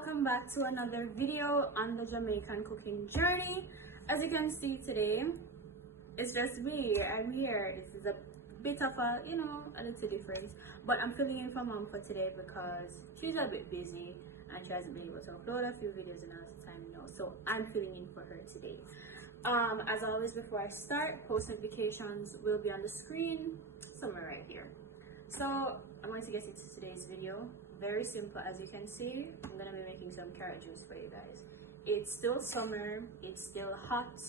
welcome back to another video on the Jamaican cooking journey. As you can see today, it's just me. I'm here. It's a bit of a, a little different, but I'm filling in for mom for today because she's a bit busy and she hasn't been able to upload a few videos in a time now, so I'm filling in for her today. As always, before I start, post notifications will be on the screen somewhere right here. So I'm going to get into today's video. Very simple. As you can see, I'm going to be making some carrot juice for you guys. It's still summer, it's still hot,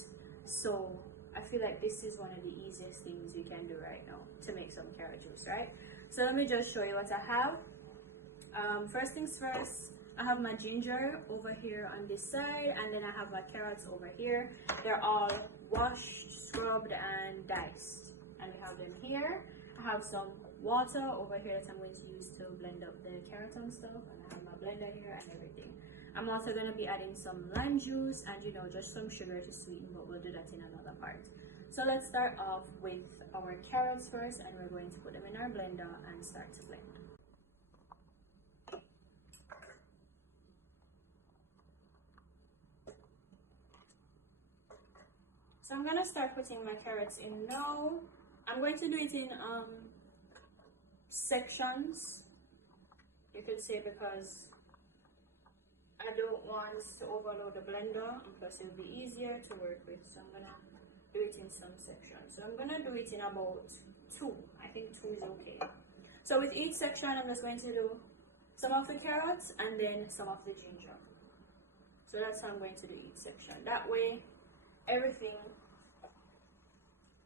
so I feel like this is one of the easiest things you can do right now to make some carrot juice, right? So let me just show you what I have. First things first, I have my ginger over here on this side, and then I have my carrots over here. They're all washed, scrubbed, and diced, and we have them here. I have some water over here that I'm going to use to blend up the carrot and stuff, and I have my blender here and everything. I'm also going to be adding some lime juice and just some sugar to sweeten, but we'll do that in another part. So let's start off with our carrots first, and we're going to put them in our blender and start to blend. So I'm going to start putting my carrots in now. I'm going to do it in sections, you could say, because I don't want to overload the blender, and plus it'll be easier to work with. So I'm gonna do it in some sections. So I'm gonna do it in about 2. I think 2 is okay. So with each section, I'm just going to do some of the carrots and then some of the ginger. So that's how I'm going to do each section. That way, everything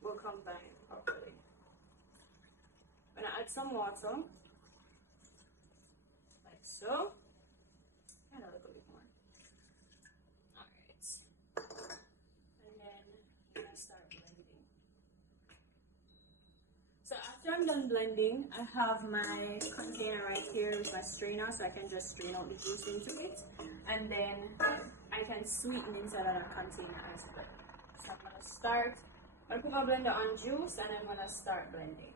will combine properly. I'm gonna add some water, like so, and a little bit more. Alright, and then I'm gonna start blending. So after I'm done blending, I have my container right here with my strainer, so I can just strain out the juice into it, and then I can sweeten inside of that container as well. So I'm gonna start. I'm gonna put my blender on juice, and I'm gonna start blending.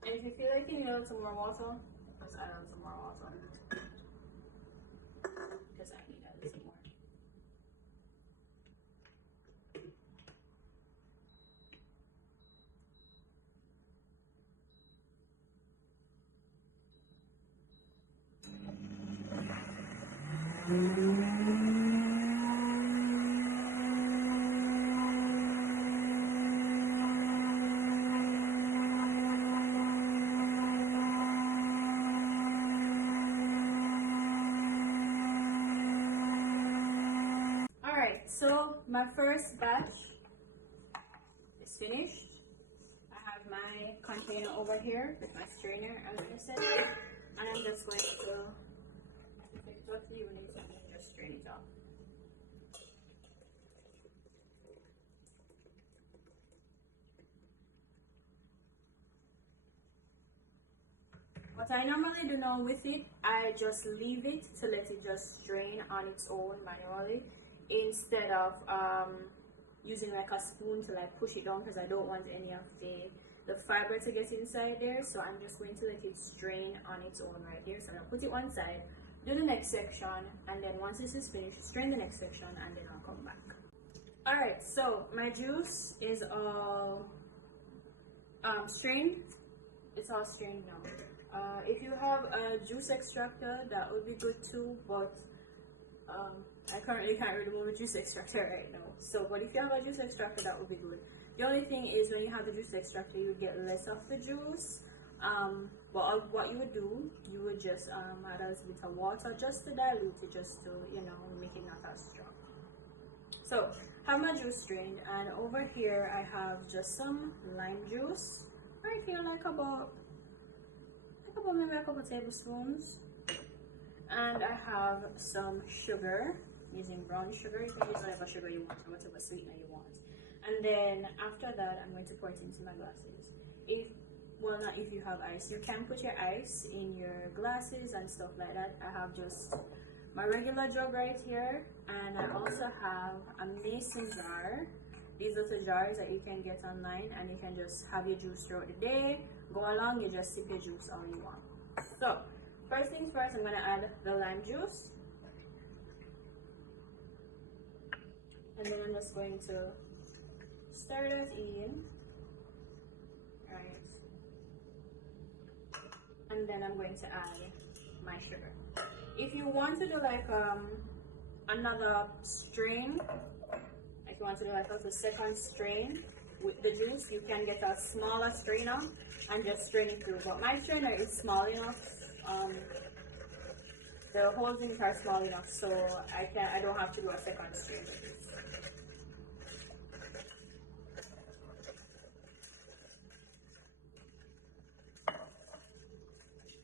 And if you feel like you need a little more water, just add on some more water. Because I need a little more. Alright, so my first batch is finished. I have my container over here with my strainer, as I said, and I'm just going to take it off the unit and just strain it off. What I normally do now with it, I just leave it to let it just strain on its own manually, instead of using like a spoon to like push it down, because I don't want any of the fiber to get inside there. So I'm just going to let it strain on its own right there. So I'm gonna put it one side, do the next section, and then once this is finished, strain the next section, and then I'll come back. Alright, so my juice is all strained. It's all strained now. If you have a juice extractor, that would be good too, but I currently can't remove a juice extractor right now. So, but if you have a juice extractor, that would be good. The only thing is, when you have the juice extractor, you would get less of the juice. But what you would do, you would just add a little bit of water just to dilute it, just to make it not as strong. So, have my juice strained, and over here I have just some lime juice. I feel like about maybe a couple tablespoons. And I have some sugar, using brown sugar. You can use whatever sugar you want, or whatever sweetener you want. And then after that, I'm going to pour it into my glasses. If, well, not if you have ice. You can put your ice in your glasses and stuff like that. I have just my regular jug right here, and I also have a mason jar. These are the jars that you can get online, and you can just have your juice throughout the day. Go along, you just sip your juice all you want. So first things first, I'm gonna add the lime juice, and then I'm just going to stir that in. Right, and then I'm going to add my sugar. If you want to do like another strain, if you want to do like a second strain with the juice, you can get a smaller strainer and just strain it through. But my strainer is small enough. The holes in it are small enough, so I don't have to do a second strain with this.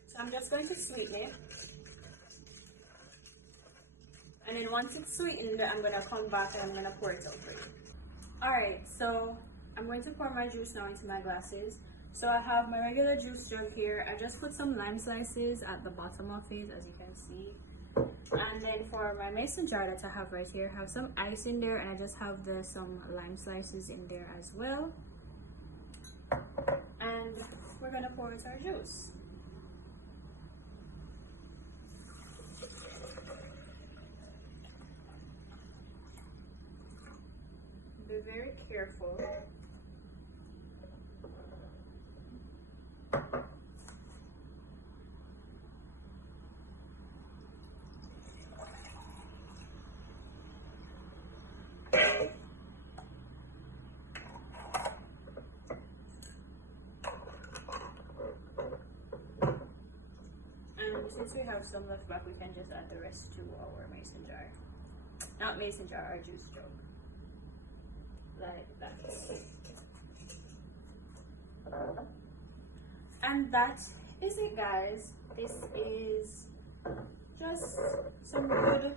So I'm just going to sweeten it, and then once it's sweetened, I'm going to come back and I'm going to pour it out for you. Alright, so I'm going to pour my juice now into my glasses. So I have my regular juice jug here. I just put some lime slices at the bottom of it, as you can see. And then for my mason jar that I have right here, I have some ice in there, and I just have some lime slices in there as well. And we're going to pour out our juice. Be very careful. And since we have some left back, we can just add the rest to our mason jar. Not mason jar, our juice jug. Like that. And that is it, guys. This is just some good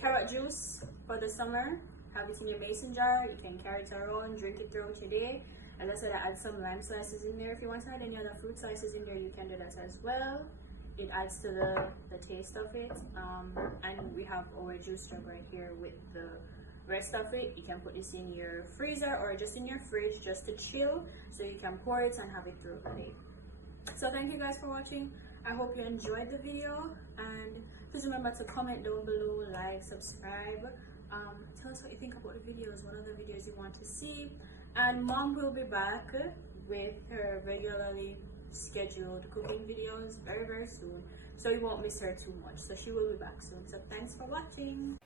carrot juice for the summer. Have it in your mason jar. You can carry it around, drink it throughout your day. As I said, I add some lime slices in there. If you want to add any other fruit slices in there, you can do that as well. It adds to the taste of it. And we have our juice jug right here with the rest of it. You can put this in your freezer or just in your fridge just to chill, so you can pour it and have it through the day. So thank you guys for watching. I hope you enjoyed the video, and please remember to comment down below, like, subscribe. Tell us what you think about the videos, what other videos you want to see. And mom will be back with her regularly scheduled cooking videos very soon, so you won't miss her too much. So she will be back soon. So thanks for watching.